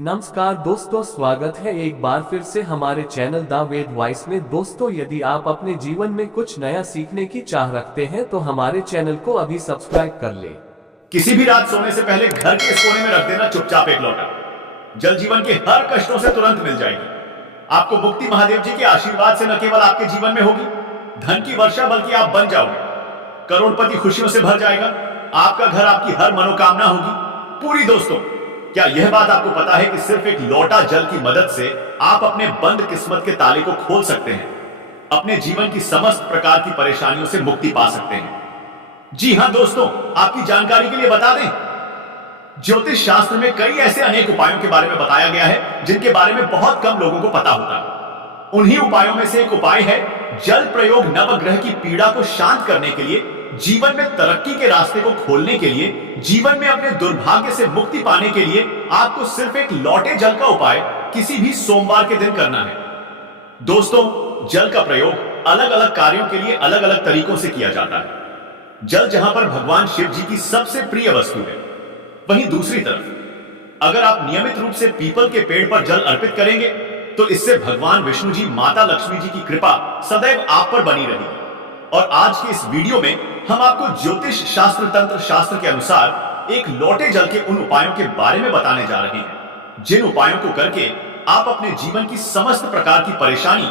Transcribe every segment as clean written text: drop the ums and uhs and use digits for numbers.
नमस्कार दोस्तों, स्वागत है एक बार फिर से हमारे चैनल द वेद वॉइस में। दोस्तों, यदि आप अपने जीवन में कुछ नया सीखने की चाह रखते हैं तो हमारे चैनल को अभी सब्सक्राइब कर ले। किसी भी रात सोने से पहले घर के इस कोने में रख देना चुपचाप एक लोटा। जल जीवन के हर कष्टों से तुरंत मिल जाएगी। आपको मुक्ति महादेव जी के आशीर्वाद से न केवल आपके जीवन में होगी धन की वर्षा, बल्कि आप बन जाओगे करोड़पति। खुशियों से भर जाएगा आपका घर, आपकी हर मनोकामना होगी पूरी। दोस्तों, क्या यह बात आपको पता है कि सिर्फ एक लोटा जल की मदद से आप अपने बंद किस्मत के ताले को खोल सकते हैं, अपने जीवन की समस्त प्रकार की परेशानियों से मुक्ति पा सकते हैं? जी हां दोस्तों, आपकी जानकारी के लिए बता दें, ज्योतिष शास्त्र में कई ऐसे अनेक उपायों के बारे में बताया गया है जिनके बारे में बहुत कम लोगों को पता होता है। उन्हीं उपायों में से एक उपाय है जल प्रयोग। नवग्रह की पीड़ा को शांत करने के लिए, जीवन में तरक्की के रास्ते को खोलने के लिए, जीवन में अपने दुर्भाग्य से मुक्ति पाने के लिए आपको सिर्फ एक लोटे जल का उपाय किसी भी सोमवार के दिन करना है। दोस्तों, जल का प्रयोग अलग अलग कार्यों के लिए अलग अलग तरीकों से किया जाता है। जल जहां पर भगवान शिव जी की सबसे प्रिय वस्तु है, वहीं दूसरी तरफ अगर आप नियमित रूप से पीपल के पेड़ पर जल अर्पित करेंगे तो इससे भगवान विष्णु जी, माता लक्ष्मी जी की कृपा सदैव आप पर बनी रहेगी। और आज के इस वीडियो में हम आपको ज्योतिष शास्त्र, तंत्र शास्त्र के अनुसार एक लोटे जल के उन उपायों के बारे में बताने जा रहे हैं जिन उपायों को करके आप अपने जीवन की समस्त प्रकार की परेशानी,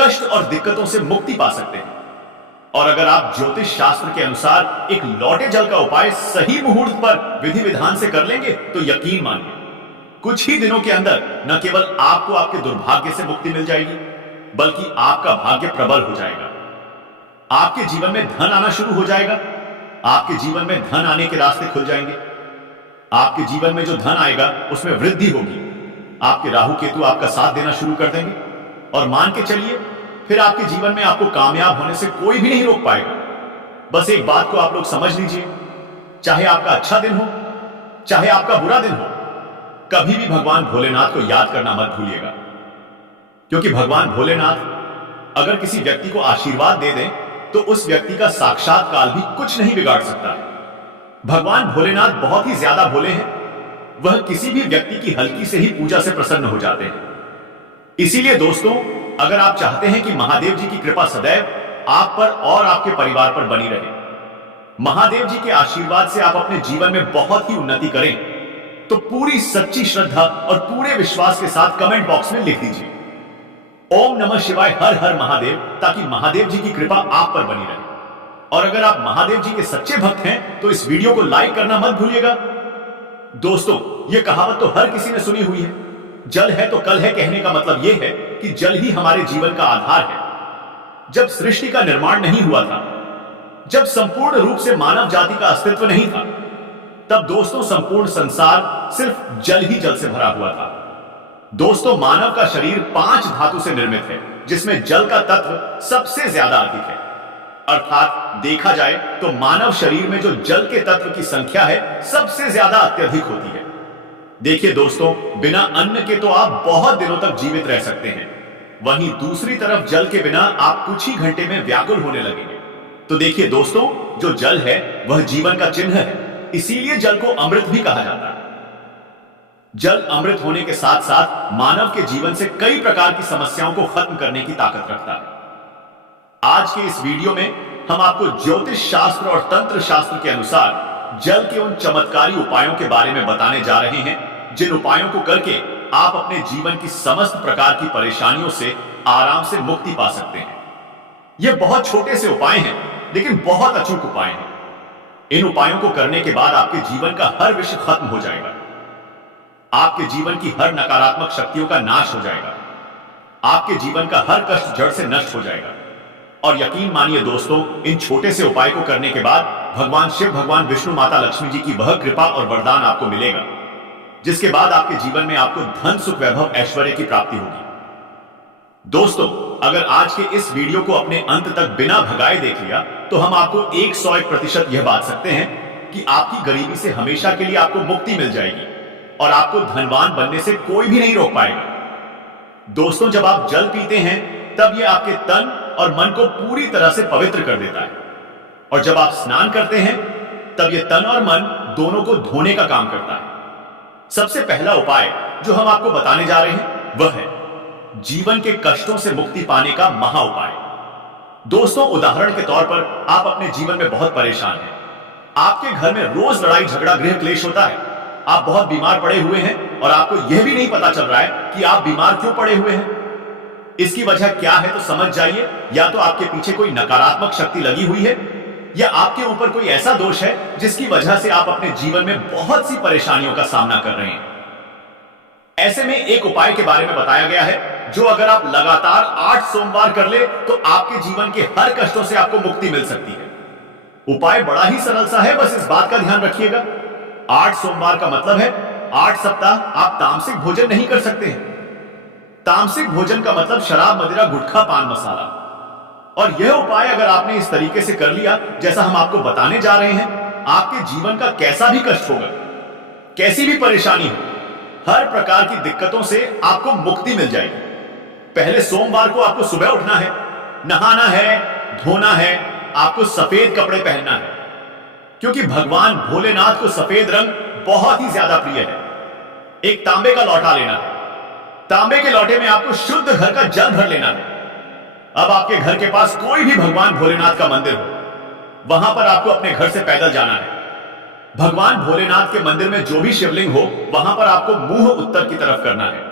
कष्ट और दिक्कतों से मुक्ति पा सकते हैं। और अगर आप ज्योतिष शास्त्र के अनुसार एक लोटे जल का उपाय सही मुहूर्त पर विधि विधान से कर लेंगे तो यकीन मानिए कुछ ही दिनों के अंदर न केवल आपको आपके दुर्भाग्य से मुक्ति मिल जाएगी, बल्कि आपका भाग्य प्रबल हो जाएगा। आपके जीवन में धन आना शुरू हो जाएगा। आपके जीवन में धन आने के रास्ते खुल जाएंगे। आपके जीवन में जो धन आएगा उसमें वृद्धि होगी। आपके राहु केतु आपका साथ देना शुरू कर देंगे और मान के चलिए फिर आपके जीवन में आपको कामयाब होने से कोई भी नहीं रोक पाएगा। बस एक बात को आप लोग समझ लीजिए, चाहे आपका अच्छा दिन हो, चाहे आपका बुरा दिन हो, कभी भी भगवान भोलेनाथ को याद करना मत भूलिएगा। क्योंकि भगवान भोलेनाथ अगर किसी व्यक्ति को आशीर्वाद दे दें तो उस व्यक्ति का साक्षात काल भी कुछ नहीं बिगाड़ सकता। भगवान भोलेनाथ बहुत ही ज्यादा भोले हैं। वह किसी भी व्यक्ति की हल्की से ही पूजा से प्रसन्न हो जाते हैं। इसीलिए दोस्तों, अगर आप चाहते हैं कि महादेव जी की कृपा सदैव आप पर और आपके परिवार पर बनी रहे, महादेव जी के आशीर्वाद से आप अपने जीवन में बहुत ही उन्नति करें, तो पूरी सच्ची श्रद्धा और पूरे विश्वास के साथ कमेंट बॉक्स में लिख दीजिए ओम नमः शिवाय, हर हर महादेव, ताकि महादेव जी की कृपा आप पर बनी रहे। और अगर आप महादेव जी के सच्चे भक्त हैं तो इस वीडियो को लाइक करना मत भूलिएगा। दोस्तों, यह कहावत तो हर किसी ने सुनी हुई है, जल है तो कल है। कहने का मतलब यह है कि जल ही हमारे जीवन का आधार है। जब सृष्टि का निर्माण नहीं हुआ था, जब संपूर्ण रूप से मानव जाति का अस्तित्व नहीं था, तब दोस्तों संपूर्ण संसार सिर्फ जल ही जल से भरा हुआ था। दोस्तों, मानव का शरीर 5 धातु से निर्मित है, जिसमें जल का तत्व सबसे ज्यादा अधिक है। अर्थात देखा जाए तो मानव शरीर में जो जल के तत्व की संख्या है सबसे ज्यादा अत्यधिक होती है। देखिए दोस्तों, बिना अन्न के तो आप बहुत दिनों तक जीवित रह सकते हैं, वहीं दूसरी तरफ जल के बिना आप कुछ ही घंटे में व्याकुल होने लगेंगे। तो देखिए दोस्तों, जो जल है वह जीवन का चिन्ह है, इसीलिए जल को अमृत भी कहा जाता है। जल अमृत होने के साथ साथ मानव के जीवन से कई प्रकार की समस्याओं को खत्म करने की ताकत रखता है। आज के इस वीडियो में हम आपको ज्योतिष शास्त्र और तंत्र शास्त्र के अनुसार जल के उन चमत्कारी उपायों के बारे में बताने जा रहे हैं जिन उपायों को करके आप अपने जीवन की समस्त प्रकार की परेशानियों से आराम से मुक्ति पा सकते हैं। ये बहुत छोटे से उपाय हैं, लेकिन बहुत अचूक उपाय हैं। इन उपायों को करने के बाद आपके जीवन का हर विषय खत्म हो जाएगा। आपके जीवन की हर नकारात्मक शक्तियों का नाश हो जाएगा। आपके जीवन का हर कष्ट जड़ से नष्ट हो जाएगा। और यकीन मानिए दोस्तों, इन छोटे से उपाय को करने के बाद भगवान शिव, भगवान विष्णु, माता लक्ष्मी जी की वह कृपा और वरदान आपको मिलेगा, जिसके बाद आपके जीवन में आपको धन, सुख, वैभव, ऐश्वर्य की प्राप्ति होगी। दोस्तों, अगर आज के इस वीडियो को अपने अंत तक बिना भगाए देख लिया तो हम आपको 101% यह बात सकते हैं कि आपकी गरीबी से हमेशा के लिए आपको मुक्ति मिल जाएगी और आपको धनवान बनने से कोई भी नहीं रोक पाएगा। दोस्तों, जब आप जल पीते हैं तब यह आपके तन और मन को पूरी तरह से पवित्र कर देता है, और जब आप स्नान करते हैं तब यह तन और मन दोनों को धोने का काम करता है। सबसे पहला उपाय जो हम आपको बताने जा रहे हैं वह है जीवन के कष्टों से मुक्ति पाने का महा उपाय। दोस्तों, उदाहरण के तौर पर आप अपने जीवन में बहुत परेशान हैं। आपके घर में रोज लड़ाई झगड़ा गृह क्लेश होता है। आप बहुत बीमार पड़े हुए हैं और आपको यह भी नहीं पता चल रहा है कि आप बीमार क्यों पड़े हुए हैं। इसकी वजह क्या है तो समझ जाइए। या तो आपके पीछे कोई नकारात्मक शक्ति लगी हुई है या आपके ऊपर कोई ऐसा दोष है जिसकी वजह से आप अपने जीवन में बहुत सी परेशानियों का सामना कर रहे हैं। ऐसे में एक उपाय के बारे में बताया गया है जो अगर आप लगातार 8 सोमवार कर ले तो आपके जीवन के हर कष्टों से आपको मुक्ति मिल सकती है। उपाय बड़ा ही सरल सा है, बस इस बात का ध्यान रखिएगा। 8 सोमवार का मतलब है 8 सप्ताह आप तामसिक भोजन नहीं कर सकते हैं। तामसिक भोजन का मतलब शराब मदिरा गुटखा पान मसाला। और यह उपाय अगर आपने इस तरीके से कर लिया जैसा हम आपको बताने जा रहे हैं, आपके जीवन का कैसा भी कष्ट होगा, कैसी भी परेशानी हो, हर प्रकार की दिक्कतों से आपको मुक्ति मिल जाएगी। पहले सोमवार को आपको सुबह उठना है, नहाना है, धोना है, आपको सफेद कपड़े पहनना है क्योंकि भगवान भोलेनाथ को सफेद रंग बहुत ही ज्यादा प्रिय है। एक तांबे का लौटा लेना है। तांबे के लौटे में आपको शुद्ध घर का जल भर लेना है। अब आपके घर के पास कोई भी भगवान भोलेनाथ का मंदिर हो, वहां पर आपको अपने घर से पैदल जाना है। भगवान भोलेनाथ के मंदिर में जो भी शिवलिंग हो वहां पर आपको मुंह उत्तर की तरफ करना है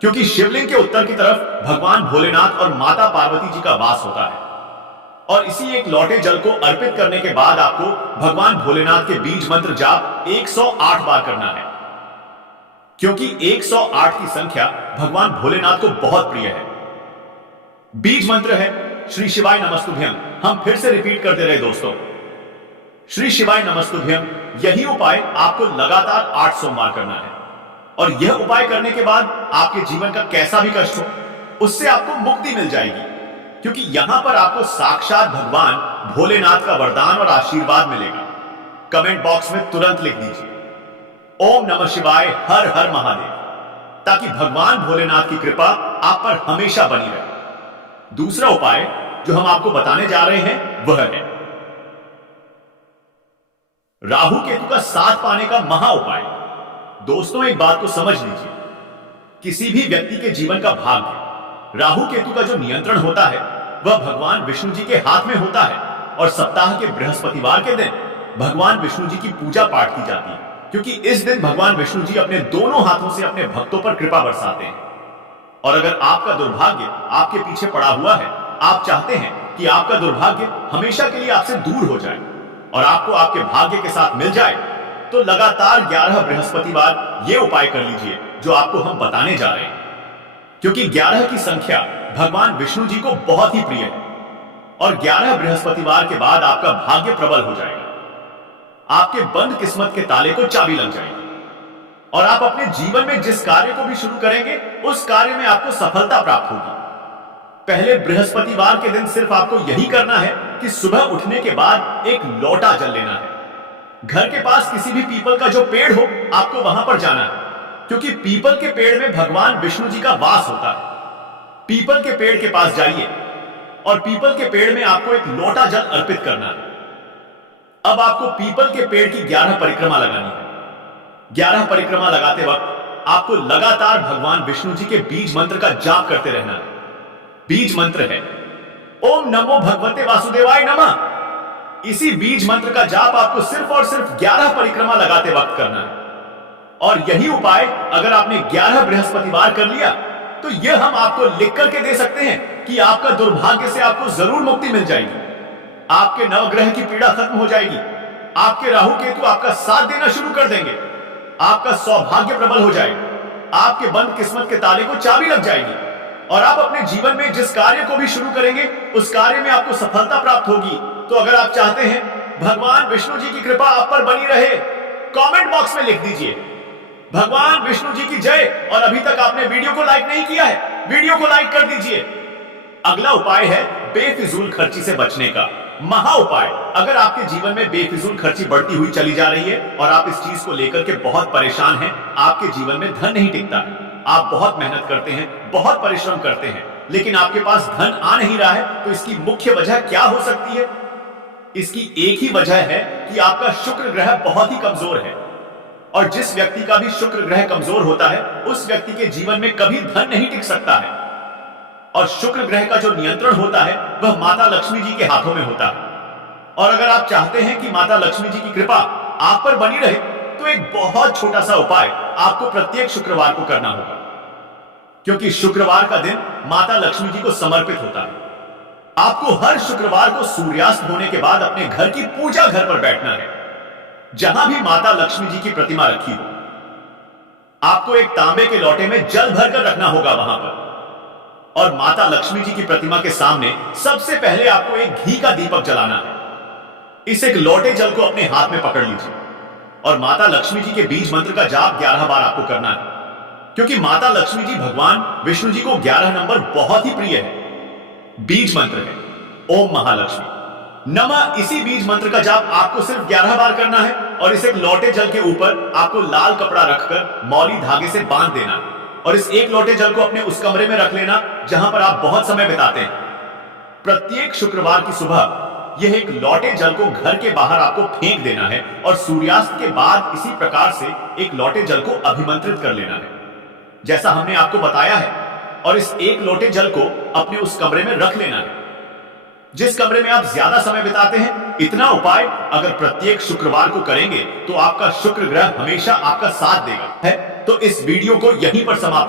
क्योंकि शिवलिंग के उत्तर की तरफ भगवान भोलेनाथ और माता पार्वती जी का वास होता है। और इसी एक लौटे जल को अर्पित करने के बाद आपको भगवान भोलेनाथ के बीज मंत्र जाप 108 बार करना है क्योंकि 108 की संख्या भगवान भोलेनाथ को बहुत प्रिय है। बीज मंत्र है श्री शिवाय नमस्तुभ्यम। हम फिर से रिपीट करते रहे दोस्तों, श्री शिवाय नमस्तुभ्यम। यही उपाय आपको लगातार 8 सोमवार करना है और यह उपाय करने के बाद आपके जीवन का कैसा भी कष्ट हो उससे आपको मुक्ति मिल जाएगी क्योंकि यहां पर आपको साक्षात भगवान भोलेनाथ का वरदान और आशीर्वाद मिलेगा। कमेंट बॉक्स में तुरंत लिख दीजिए ओम नमः शिवाय, हर हर महादेव, ताकि भगवान भोलेनाथ की कृपा आप पर हमेशा बनी रहे। दूसरा उपाय जो हम आपको बताने जा रहे हैं वह है राहु केतु का साथ पाने का महा उपाय। दोस्तों, एक बात को समझ लीजिए, किसी भी व्यक्ति के जीवन का भाग्य राहु केतु का जो नियंत्रण होता है वह भगवान विष्णु जी के हाथ में होता है और सप्ताह के बृहस्पतिवार के दिन भगवान विष्णु जी की पूजा पाठ की जाती है क्योंकि इस दिन भगवान विष्णु जी अपने दोनों हाथों से अपने भक्तों पर कृपा बरसाते हैं। और अगर आपका दुर्भाग्य आपके पीछे पड़ा हुआ है, आप चाहते हैं कि आपका दुर्भाग्य हमेशा के लिए आपसे दूर हो जाए और आपको आपके भाग्य के साथ मिल जाए, तो लगातार 11 बृहस्पतिवार ये उपाय कर लीजिए जो आपको हम बताने जा रहे हैं क्योंकि 11 की संख्या भगवान विष्णु जी को बहुत ही प्रिय है और 11 बृहस्पतिवार के बाद आपका भाग्य प्रबल हो जाएगा। आपके बंद किस्मत के ताले को चाबी लग जाएगी और आप अपने जीवन में जिस कार्य को भी शुरू करेंगे उस कार्य में आपको सफलता प्राप्त होगी। पहले बृहस्पतिवार के दिन सिर्फ आपको यही करना है कि सुबह उठने के बाद एक लोटा जल लेना है। घर के पास किसी भी पीपल का जो पेड़ हो आपको वहां पर जाना है क्योंकि पीपल के पेड़ में भगवान विष्णु जी का वास होता है। पीपल के पेड़ के पास जाइए और पीपल के पेड़ में आपको एक लोटा जल अर्पित करना है। अब आपको पीपल के पेड़ की 11 परिक्रमा लगानी है। 11 परिक्रमा लगाते वक्त आपको लगातार भगवान विष्णु जी के बीज मंत्र का जाप करते रहना है। बीज मंत्र है ओम नमो भगवते वासुदेवाय नमः। इसी बीज मंत्र का जाप आपको सिर्फ और सिर्फ 11 परिक्रमा लगाते वक्त करना है और यही उपाय अगर आपने 11 बृहस्पतिवार कर लिया तो यह हम आपको लिख करके दे सकते हैं कि आपका दुर्भाग्य से आपको जरूर मुक्ति मिल जाएगी। आपके नवग्रह की पीड़ा खत्म हो जाएगी। आपके राहु केतु आपका साथ देना शुरू कर देंगे। आपका सौभाग्य प्रबल हो जाएगा। आपके बंद किस्मत के ताले को चाबी लग जाएगी और आप अपने जीवन में जिस कार्य को भी शुरू करेंगे उस कार्य में आपको सफलता प्राप्त होगी। तो अगर आप चाहते हैं भगवान विष्णु जी की कृपा आप पर बनी रहे, कमेंट बॉक्स में लिख दीजिए भगवान विष्णु जी की जय। और अभी तक आपने वीडियो को लाइक नहीं किया है, वीडियो को लाइक कर दीजिए। अगला उपाय है बेफिजूल खर्ची से बचने का महा उपाय। अगर आपके जीवन में बेफिजूल खर्ची बढ़ती हुई चली जा रही है और आप इस चीज को लेकर के बहुत परेशान हैं, आपके जीवन में धन नहीं टिकता है, आप बहुत मेहनत करते हैं, बहुत परिश्रम करते हैं, लेकिन आपके पास धन आ नहीं रहा है, तो इसकी मुख्य वजह क्या हो सकती है? इसकी एक ही वजह है कि आपका शुक्र ग्रह बहुत ही कमजोर है और जिस व्यक्ति का भी शुक्र ग्रह कमजोर होता है उस व्यक्ति के जीवन में कभी धन नहीं टिक सकता है। और शुक्र ग्रह का जो नियंत्रण होता है वह माता लक्ष्मी जी के हाथों में होता है। और अगर आप चाहते हैं कि माता लक्ष्मी जी की कृपा आप पर बनी रहे तो एक बहुत छोटा सा उपाय आपको प्रत्येक शुक्रवार को करना होगा, क्योंकि शुक्रवार का दिन माता लक्ष्मी जी को समर्पित होता है। आपको हर शुक्रवार को सूर्यास्त होने के बाद अपने घर की पूजा घर पर बैठना है, जहां भी माता लक्ष्मी जी की प्रतिमा रखी हो। आपको एक तांबे के लोटे में जल भरकर रखना होगा वहां पर, और माता लक्ष्मी जी की प्रतिमा के सामने सबसे पहले आपको एक घी का दीपक जलाना है। इस एक लोटे जल को अपने हाथ में पकड़ लीजिए और माता लक्ष्मी जी के बीज मंत्र का जाप 11 बार आपको करना है, क्योंकि माता लक्ष्मी जी भगवान विष्णु जी को 11 नंबर बहुत ही प्रिय है। बीज मंत्र है ओम महालक्ष्मी नमः। इसी बीज मंत्र का जाप आपको सिर्फ 11 बार करना है और इस एक लोटे जल के ऊपर आपको लाल कपड़ा रखकर मौली धागे से बांध देना है, और इस एक लोटे जल को अपने उस कमरे में रख लेना जहां पर आप बहुत समय बिताते हैं। प्रत्येक शुक्रवार की सुबह यह एक लोटे जल को घर के बाहर आपको फेंक देना है और सूर्यास्त के बाद इसी प्रकार से एक लोटे जल को अभिमंत्रित कर लेना है जैसा हमने आपको बताया है, और इस एक लोटे जल को अपने उस कमरे में रख लेना है जिस कमरे में आप ज्यादा समय बिताते हैं। इतना उपाय अगर प्रत्येक शुक्रवार को करेंगे तो आपका शुक्र ग्रह हमेशा आपका साथ देगा है। तो इस वीडियो को यहीं पर समाप्त